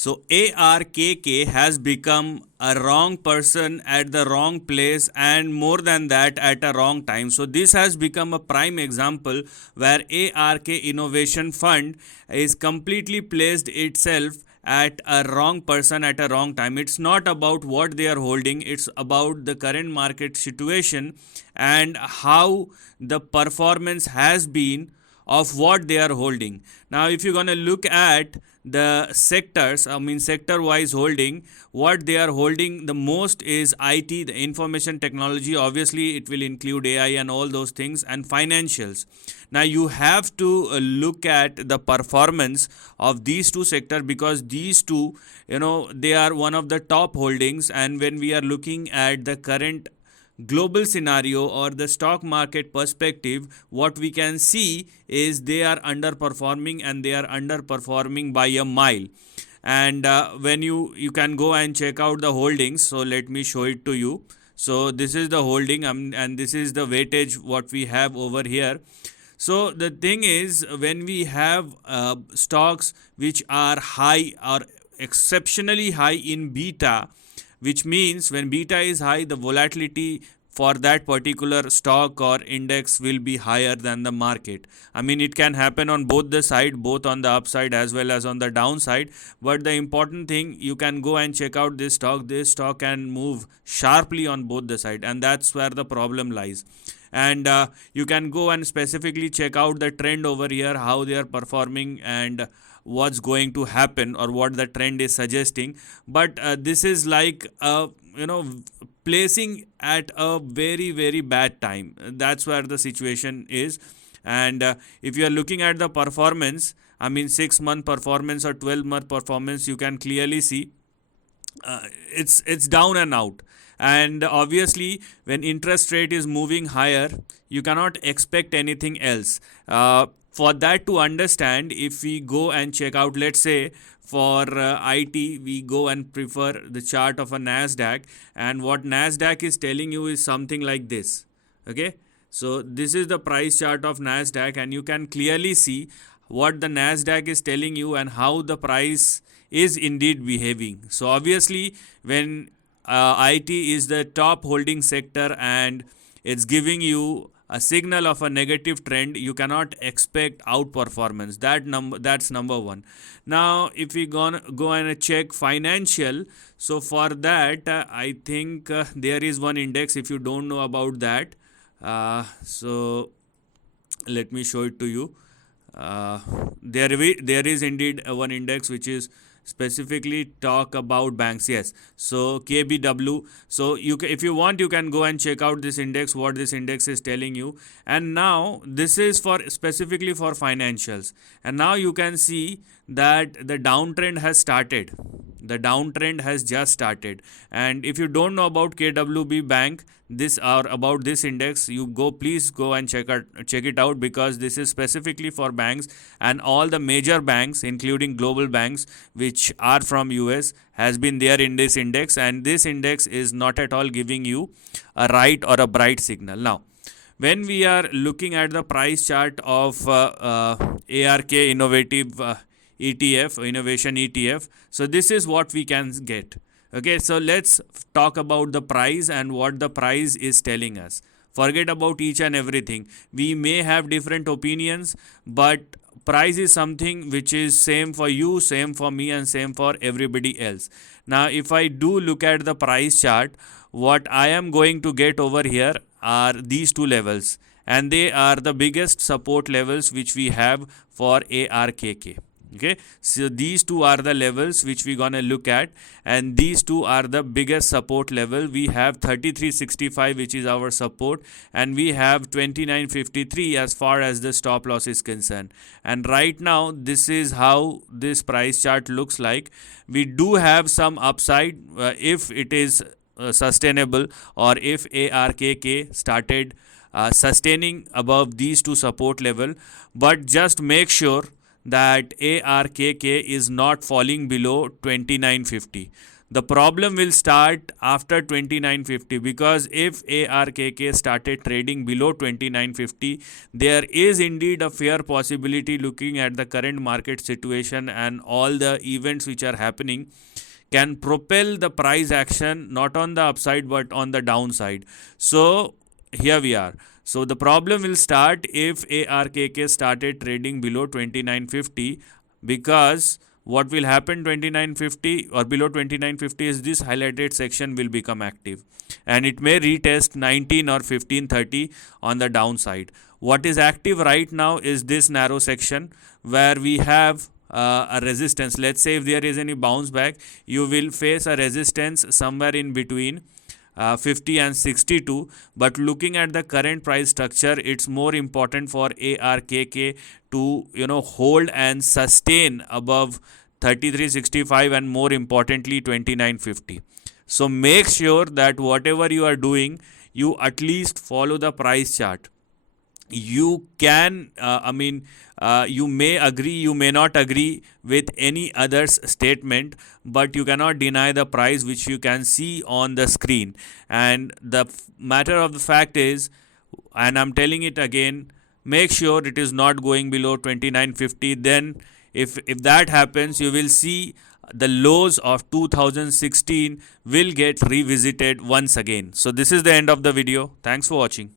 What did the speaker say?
So ARKK has become a wrong person at the wrong place, and more than that, at a wrong time. So this has become a prime example where ARK Innovation Fund is completely placed itself at a wrong person at a wrong time. It's not about what they are holding, it's about the current market situation and how the performance has been of what they are holding. Now, if you're going to look at the sectors, sector wise holding, what they are holding the most is IT, the information technology. Obviously, it will include AI and all those things, and financials. Now, you have to look at the performance of these two sectors, because these two, they are one of the top holdings. And when we are looking at the current global scenario or the stock market perspective, what we can see is they are underperforming, and they are underperforming by a mile. And when you can go and check out the holdings, so let me show it to you. So this is the holding, and this is the weightage what we have over here. So the thing is, when we have stocks which are high or exceptionally high in beta, which means when beta is high, the volatility for that particular stock or index will be higher than the market. It can happen on both the side, both on the upside as well as on the downside. But the important thing, you can go and check out this stock. This stock can move sharply on both the side, and that's where the problem lies. And you can go and specifically check out the trend over here, how they are performing and what's going to happen or what the trend is suggesting. But this is like placing at a very, very bad time. That's where the situation is. And if you are looking at the performance, 6-month performance or 12-month performance, you can clearly see it's down and out. And obviously, when interest rate is moving higher, you cannot expect anything else. For that to understand, if we go and check out, let's say for IT, we go and prefer the chart of a NASDAQ, and what NASDAQ is telling you is something like this. Okay, so this is the price chart of NASDAQ, and you can clearly see what the NASDAQ is telling you and how the price is indeed behaving. So obviously, when IT is the top holding sector and it's giving you a signal of a negative trend, you cannot expect outperformance. That's number one. Now, if we go and check financial, so for that, I think there is one index. If you don't know about that, so let me show it to you. There is indeed one index which is specifically talk about banks. Yes, so KBW. So if you want, you can go and check out this index, what this index is telling you. And now this is for specifically for financials, and now you can see that the downtrend has started. The downtrend has just started. And if you don't know about KWB bank, this or about this index, please go and check it out, because this is specifically for banks, and all the major banks, including global banks which are from US, has been there in this index. And this index is not at all giving you a right or a bright signal. Now, when we are looking at the price chart of ARK Innovative Innovation ETF, so this is what we can get. Okay, so let's talk about the price and what the price is telling us. Forget about each and everything. We may have different opinions, but price is something which is same for you, same for me, and same for everybody else. Now, if I do look at the price chart, what I am going to get over here are these two levels, and they are the biggest support levels which we have for ARKK. Okay, so these two are the levels which we're gonna look at, and these two are the biggest support level. We have 3365, which is our support, and we have 2953 as far as the stop loss is concerned. And right now, this is how this price chart looks like. We do have some upside if it is sustainable, or if ARKK started sustaining above these two support level. But just make sure that ARKK is not falling below 2950. The problem will start after 2950, because if ARKK started trading below 2950, there is indeed a fair possibility, looking at the current market situation and all the events which are happening, can propel the price action not on the upside but on the downside. So here we are. So the problem will start if ARKK started trading below 2950, because what will happen 2950 or below 2950 is this highlighted section will become active, and it may retest 19 or 1530 on the downside. What is active right now is this narrow section where we have a resistance. Let's say if there is any bounce back, you will face a resistance somewhere in between 50 and 62. But looking at the current price structure, it's more important for ARKK to hold and sustain above 3365 and more importantly 2950. So make sure that whatever you are doing, you at least follow the price chart. You can you may agree, you may not agree with any other's statement, but you cannot deny the price which you can see on the screen. And the matter of the fact is, and I'm telling it again, make sure it is not going below 2950. Then if that happens, you will see the lows of 2016 will get revisited once again. So this is the end of the video. Thanks for watching.